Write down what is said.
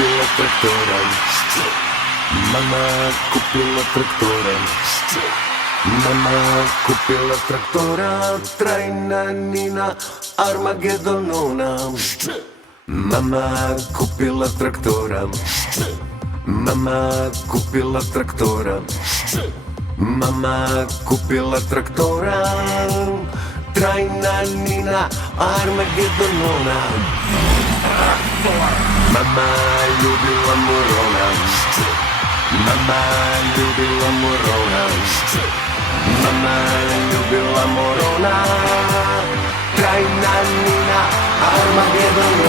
kupila traktora. Mama kupila traktora. Mama kupila traktora. Trajna Nina Armagedonona. Mama kupila traktora. Mama kupila traktora. Mama kupila traktora. Trajna Nina Armagedonona. Mama ljubila morona. Mama ljubila morona. Mama ljubila morona. Trajna Nina Armagedonona.